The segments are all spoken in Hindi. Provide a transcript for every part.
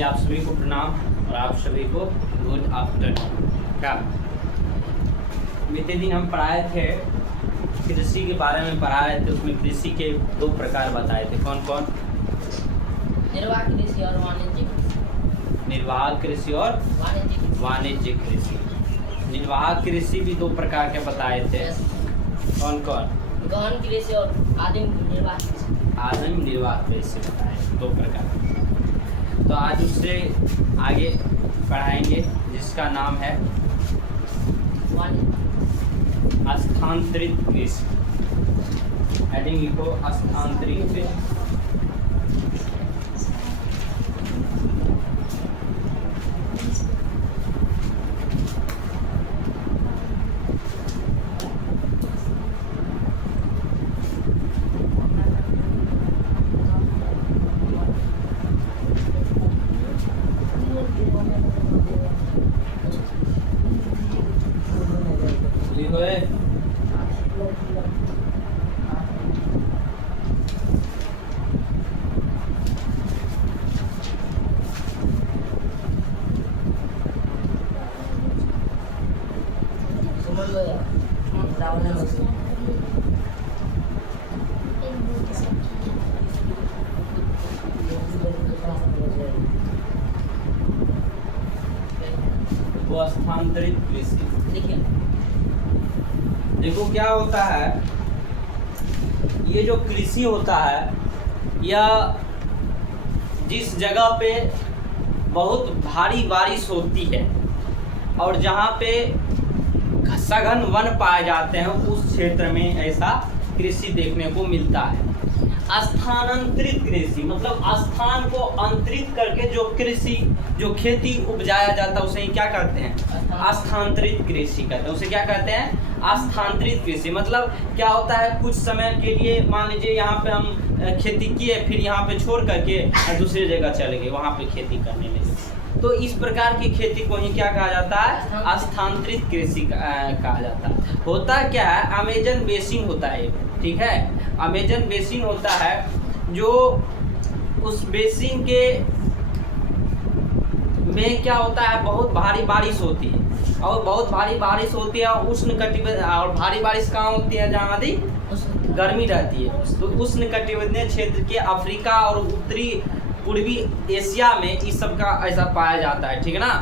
जी आप सभी को प्रणाम और आप सभी को गुड आफ्टरनून। क्या बीते दिन हम पढ़ाए थे कृषि के बारे में पढ़ाए थे, उसमें कृषि के 2 प्रकार बताए थे। कौन कौन? निर्वाह कृषि और वाणिज्यिक कृषि। निर्वाह कृषि और वाणिज्यिक कृषि। निर्वाह कृषि भी 2 प्रकार के बताए थे। कौन कौन? गहन कृषि और आदिम निर्वाह कृषि। आदिम निर्वाह कृषि बताए 2 प्रकार। तो आज उससे आगे पढ़ाएंगे जिसका नाम है स्थानांतरित कृषि। हेडिंग लिखो स्थानांतरित कृषि। वो स्थानांतरित कृषि। देखिए देखो क्या होता है, ये जो कृषि होता है यह जिस जगह पे बहुत भारी बारिश होती है और जहाँ पे सघन वन पाए जाते हैं उस क्षेत्र में ऐसा कृषि देखने को मिलता है। स्थानांतरित कृषि मतलब स्थान को अंतरित करके जो कृषि जो खेती उपजाया जाता है उसे क्या कहते हैं? स्थानांतरित कृषि कहते हैं। उसे क्या कहते हैं? स्थानांतरित कृषि। मतलब क्या होता है, कुछ समय के लिए मान लीजिए यहाँ पे हम खेती किए, फिर यहाँ पे छोड़ करके दूसरी जगह चले गए, वहाँ पे खेती करने लगे। तो इस प्रकार की खेती को ही क्या कहा जाता है? स्थानांतरित कृषि कहा जाता है। होता क्या है, अमेजन बेसिन होता है, ठीक है, अमेजन बेसिन होता है जो उस बेसिन के में क्या होता है, बहुत भारी बारिश होती है और बहुत भारी बारिश होती है और उष्णकटिबंधीय, और भारी बारिश कहाँ होती है? जहाँ अधिक गर्मी रहती है। तो उष्णकटिबंधीय क्षेत्र के अफ्रीका और उत्तरी पूर्वी एशिया में इस सब का ऐसा पाया जाता है, ठीक है ना।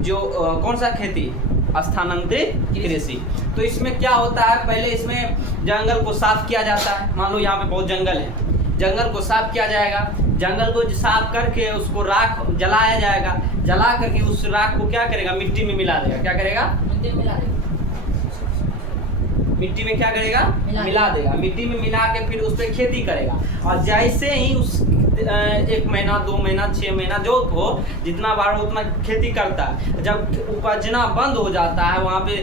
जो कौन सा खेती? स्थानांतरित कृषि। तो इसमें क्या होता है, पहले इसमें जंगल को साफ किया जाता है। मान लो यहाँ पे बहुत जंगल है, जंगल को साफ किया जाएगा, जंगल को साफ करके उसको राख जलाया जाएगा, जला करके उस राख को क्या करेगा? मिट्टी में मिला देगा। क्या करेगा? मिट्टी में मिला देगा। मिट्टी में क्या करेगा? मिला देगा। मिट्टी में मिला के फिर उस पर खेती करेगा। और जैसे ही उस 1 महीना 2 महीना 6 महीना जो हो, जितना बार हो उतना खेती करता है। जब उपजना बंद हो जाता है, वहाँ पे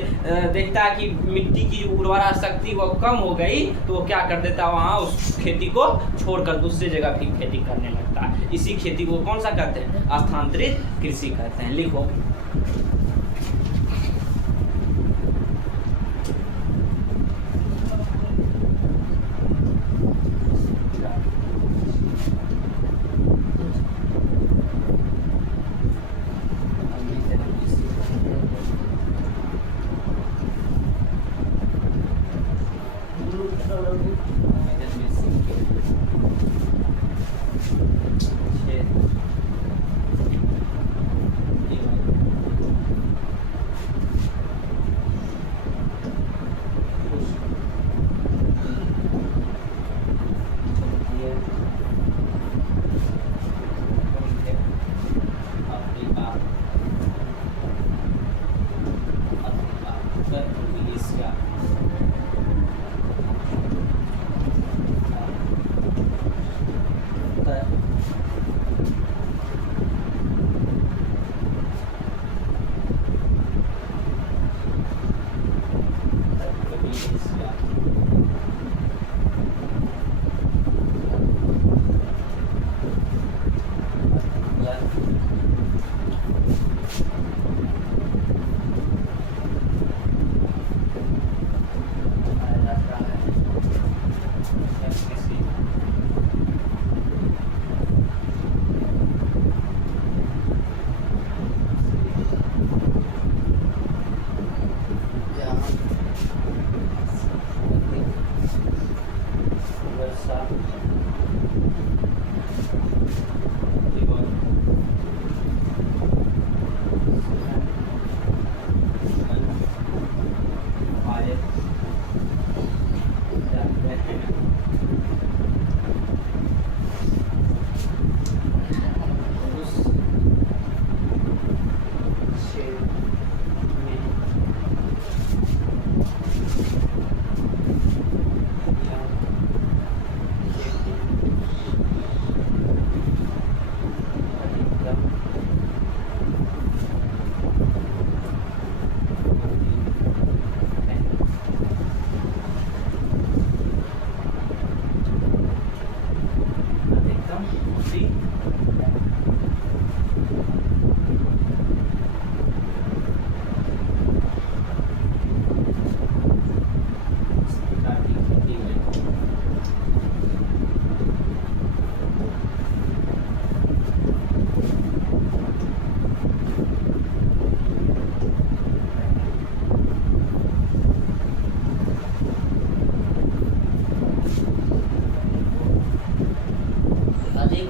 देखता है कि मिट्टी की उर्वरा शक्ति वो कम हो गई, तो वो क्या कर देता है, वहाँ उस खेती को छोड़कर दूसरी जगह फिर खेती करने लगता है। इसी खेती को कौन सा कहते हैं? स्थानांतरित कृषि कहते हैं। लिखो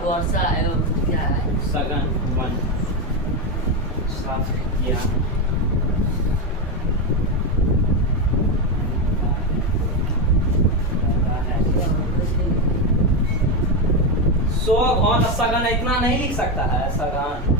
वर्षा एवं क्या है सघन वन साफ किया। सघन सघन इतना नहीं लिख सकता है सघन।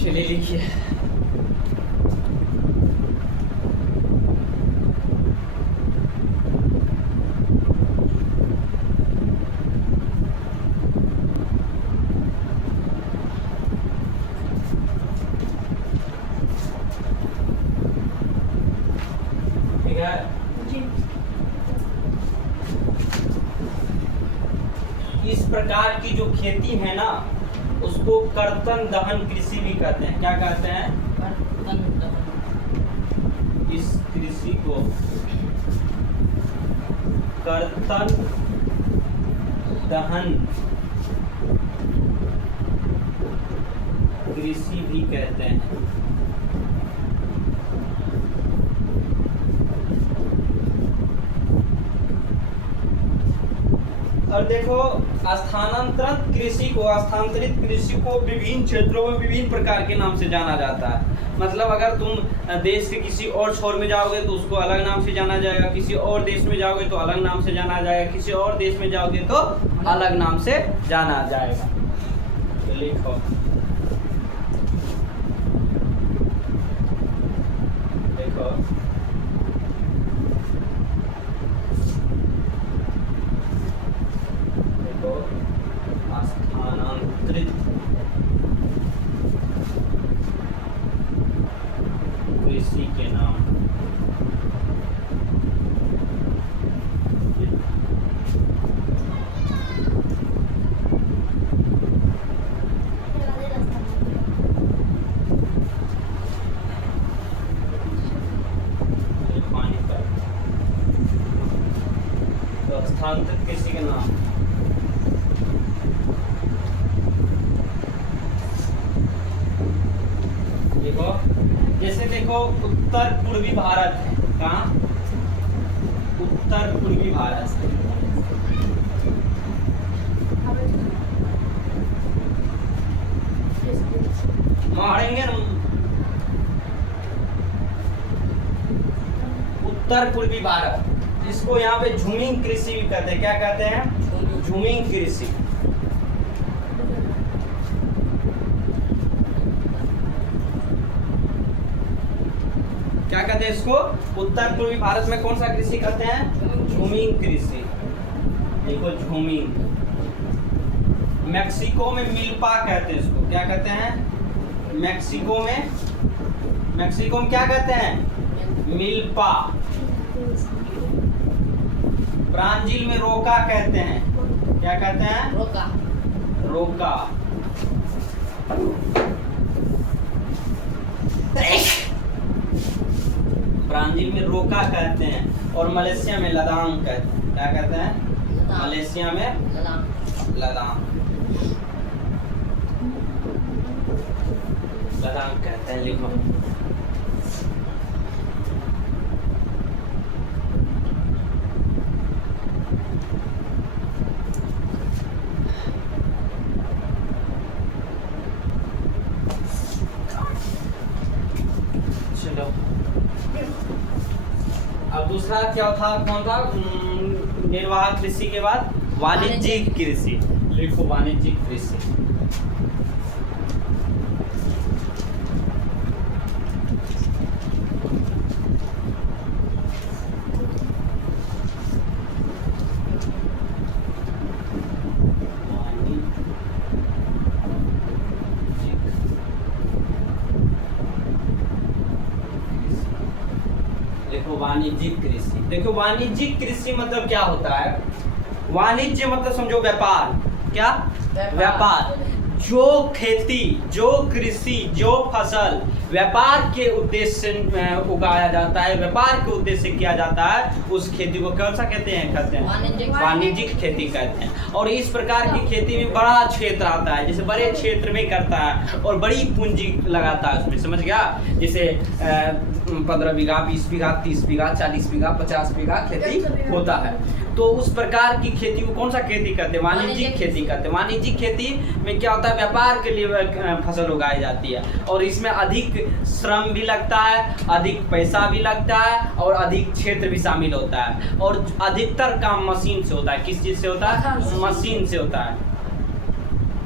चलिए लिखिए। ठीक है। इस प्रकार की जो खेती है ना उसको कर्तन दहन कृषि भी कहते हैं। क्या कहते हैं? कर्तन दहन। इस कृषि को कर्तन दहन कृषि भी कहते हैं। और देखो स्थानांतरित कृषि को विभिन्न क्षेत्रों में विभिन्न प्रकार के नाम से जाना जाता है। मतलब अगर तुम देश के किसी और छोर में जाओगे तो उसको अलग नाम से जाना जाएगा, किसी और देश में जाओगे तो अलग नाम से जाना जाएगा, किसी और देश में जाओगे तो अलग नाम से जाना जाएगा। तो लिखो देखो स्थानांतरित कृषि के नाम तो स्थानांतरित कृषि के नाम देखो, जैसे देखो उत्तर पूर्वी भारत है, कहाँ? उत्तर पूर्वी भारत। मारेंगे ना। उत्तर पूर्वी भारत, इसको यहाँ पे झूमिंग कृषि भी कहते हैं। क्या कहते हैं? झूमिंग कृषि। क्या कहते हैं इसको? उत्तर पूर्वी भारत में कौन सा कृषि कहते हैं? झूमिंग कृषि। देखो झूमिंग। मेक्सिको में मिल्पा कहते हैं इसको। क्या कहते हैं? मेक्सिको में क्या कहते हैं? मिल्पा। ब्राजील में रोका कहते हैं। क्या कहते हैं? रोका। ब्राजील में रोका कहते हैं और मलेशिया में लदांग कहते हैं। क्या कहते हैं? मलेशिया में लदांग कहते हैं। लिखो। चलो, अब दूसरा क्या था? कौन था? निर्वाह कृषि के बाद वाणिज्यिक कृषि। लिखो वाणिज्यिक कृषि। वाणिज्यिक कृषि। देखो वाणिज्यिक कृषि मतलब क्या होता है? वाणिज्य मतलब समझो व्यापार। क्या? व्यापार। जो खेती, जो कृषि, जो फसल व्यापार के उद्देश्य से उगाया जाता है, व्यापार के उद्देश्य से किया जाता है, उस खेती को कौन सा कहते हैं? कहते हैं वाणिज्यिक खेती कहते हैं। और इस प्रकार की खेती में बड़ा क्षेत्र आता है, जैसे बड़े क्षेत्र में करता है और बड़ी पूंजी लगाता है उसमें। समझ गया? जैसे 15 बीघा, 20 बीघा, 30 बीघा, 40 बीघा, 50 बीघा खेती होता है। तो उस प्रकार की खेती को कौन सा खेती कहते हैं? वाणिज्यिक खेती कहते हैं। वाणिज्यिक खेती में क्या होता है? व्यापार के लिए फसल उगाई जाती है और इसमें अधिक श्रम भी लगता है, अधिक पैसा भी लगता है और अधिक क्षेत्र भी शामिल होता है। और अधिकतर काम मशीन से होता है। किस चीज से होता है? मशीन से होता है।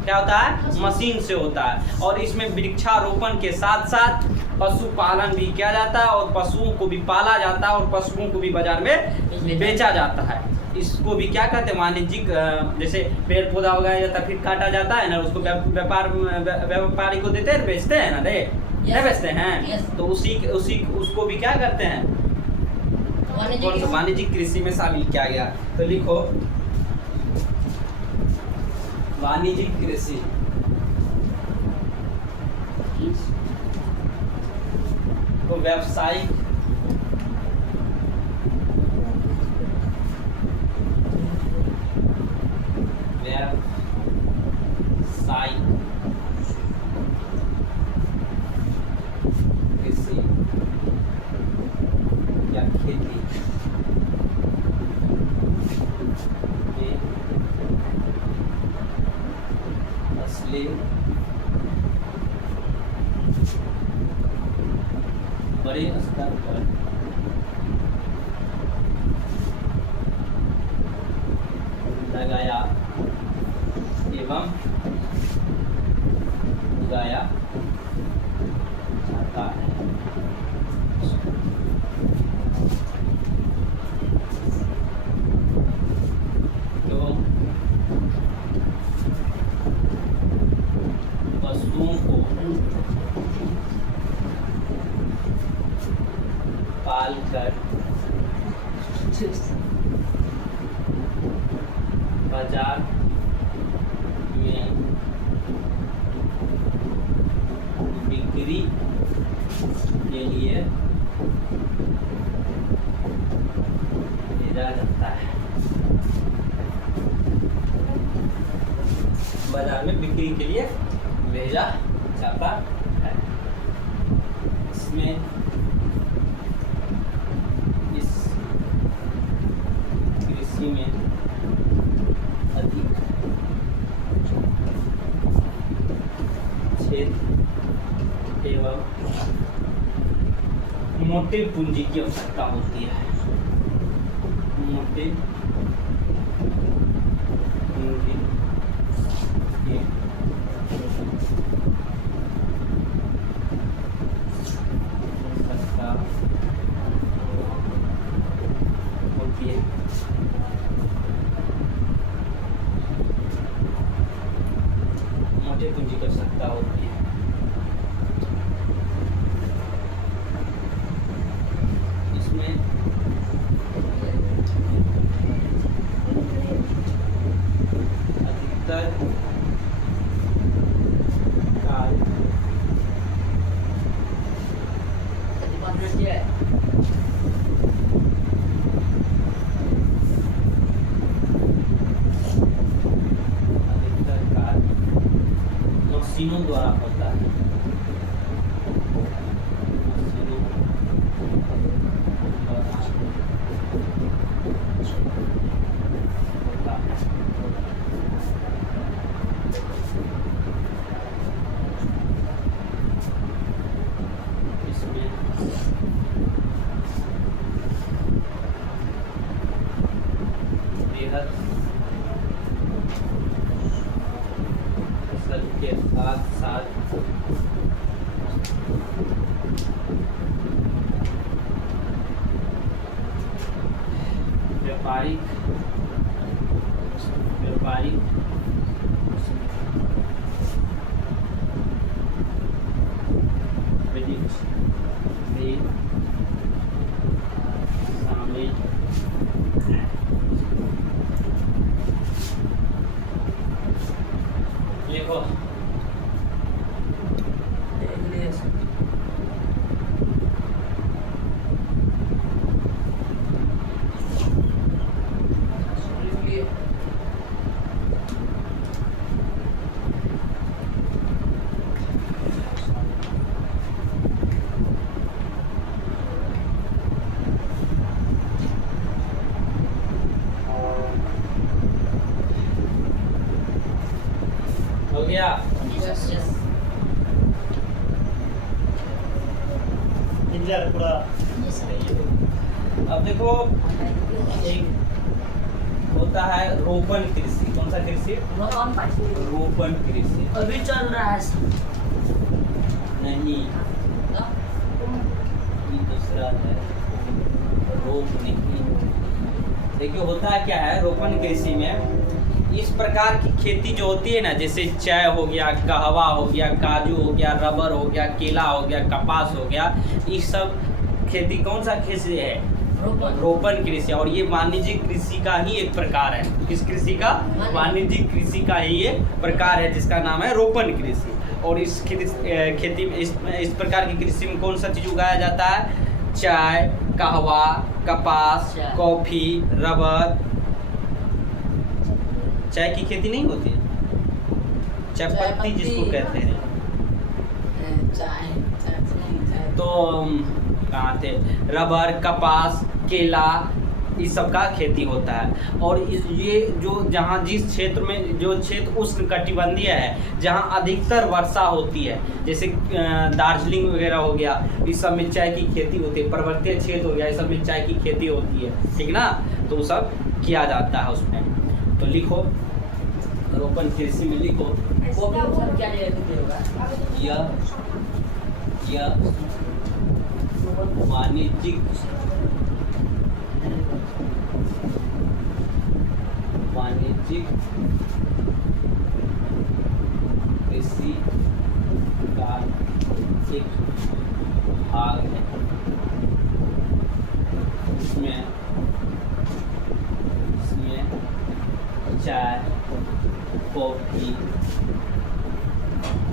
क्या होता है? मशीन से होता है। और इसमें वृक्षारोपण के साथ साथ पशुपालन भी किया जाता है और पशुओं को भी पाला जाता है और पशुओं को भी बाजार में बेचा जाता है। इसको भी क्या कहते हैं? वाणिज्यिक। जैसे पेड़ पौधा उगाया जाता है, फिर काटा जाता है ना, उसको व्यापारी को देते हैं, बेचते हैं ना रे, नहीं बेचते हैं? तो उसको भी क्या करते हैं? वाणिज्यिक कृषि में शामिल किया गया। तो लिखो वाणिज्यिक कृषि। तो व्यावसायिक कृषि या खेती में फसलें बड़े स्तर पर लगाया एवं उगाया जाता है। तो पशुओं को पालकर बाजार में बिक्री के लिए भेजा जाता है। बाजार में बिक्री के लिए भेजा जाता है। इसमें इस कृषि में अधिक क्षेत्र एवं मोटे पूंजी की आवश्यकता होती है। मोटे पूंजी की आवश्यकता होती है। मोटे पूंजी की आवश्यकता होती है। इसमें अधिकतर कार्य डिपार्टमेंट क्या है? अधिकतर कार्य मशीनों द्वारा होता है। मशीनों द्वारा होता है। इसमें बेहद फसल के साथ साथ व्यापारिक विनिर्माण भी शामिल हैं। देखो हो गया। यस यस पूरा यस अब देखो एक होता है रोपण कृषि। कौन सा कृषि? रोपण कृषि। अभी चल रहा है नहीं, ये दूसरा है। रोप नहीं। देखिए होता क्या है रोपण कृषि में, इस प्रकार की खेती जो होती है ना, जैसे चाय हो गया, कहवा हो गया, काजू हो गया, रबर हो गया, केला हो गया, कपास हो गया, ये सब खेती कौन सा कृषि है? रोपण कृषि। और ये वाणिज्यिक कृषि का ही एक प्रकार है। किस कृषि का? वाणिज्यिक कृषि का ही एक प्रकार है जिसका नाम है रोपण कृषि। और इस खेती में इस प्रकार की कृषि में कौन सा चीज़ उगाया जाता है? चाय, कहवा, कपास, कॉफी, रबर। चाय की खेती नहीं होती है, चाय पत्ती जिसको कहते हैं। तो कहाँ थे? रबर, कपास, केला, इस सब का खेती होता है। और ये जो जहाँ जिस क्षेत्र में, जो क्षेत्र उष्णकटिबंधीय है, जहाँ अधिकतर वर्षा होती है, जैसे दार्जिलिंग वगैरह हो गया, इस सब में चाय की खेती होती है। पर्वतीय क्षेत्र हो गया, इस सब में चाय की खेती होती है, ठीक ना? तो वो सब किया जाता है उसमें। तो लिखो रोपण कृषि में लिखो वो भी सब क्या होगा? यह वाणिज्यिक कृषि का एक भाग है। इसमें चाय, कॉफी,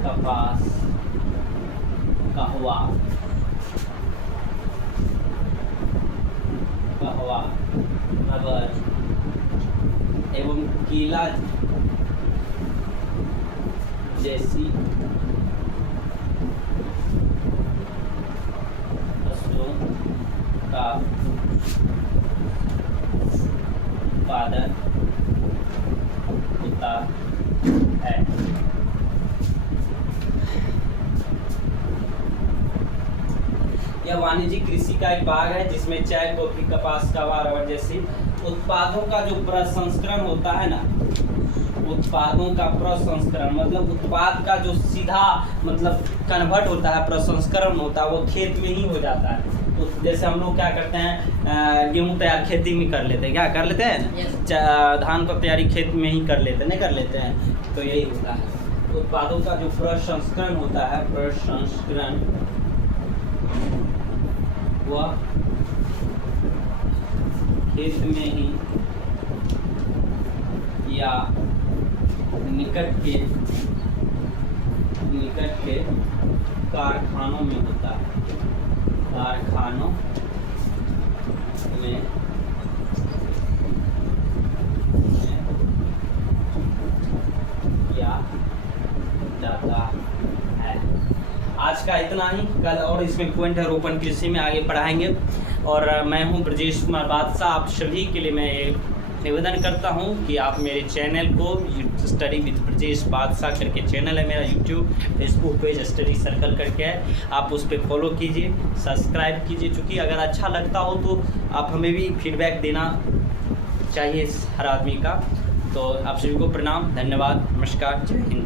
कपास, कहवा, रबर एवं केला जैसी का उत्पादन होता है। यह वाणिज्यिक कृषि का एक भाग है जिसमें चाय, कॉफी, कपास, कवा, रबर जैसे उत्पादों का जो प्रसंस्करण होता है ना, उत्पादों का प्रसंस्करण मतलब उत्पाद का जो सीधा मतलब कन्वर्ट होता है, प्रसंस्करण होता है, वो खेत में ही हो जाता है। तो जैसे हम लोग क्या करते हैं, गेहूँ तैयार खेती में कर लेते हैं, क्या कर लेते हैं ना, धान को तैयारी खेत में ही कर लेते हैं, नहीं कर लेते हैं, तो यही होता है। उत्पादों का जो प्रसंस्करण होता है, प्रसंस्करण वह खेत में ही या निकट के कारखानों में होता है, कारखानों में किया जाता है। आज का इतना ही, कल और इसमें पॉइंट है रोपण कृषि में आगे पढ़ाएंगे। और मैं हूं ब्रजेश कुमार बादशाह। आप सभी के लिए मैं निवेदन करता हूं कि आप मेरे चैनल को स्टडी विद ब्रजेश बादशाह करके चैनल है मेरा, YouTube Facebook page study circle करके है, आप उस पर फॉलो कीजिए, सब्सक्राइब कीजिए। चूँकि अगर अच्छा लगता हो तो आप हमें भी फीडबैक देना चाहिए हर आदमी का। तो आप सभी को प्रणाम, धन्यवाद, नमस्कार, जय हिंद।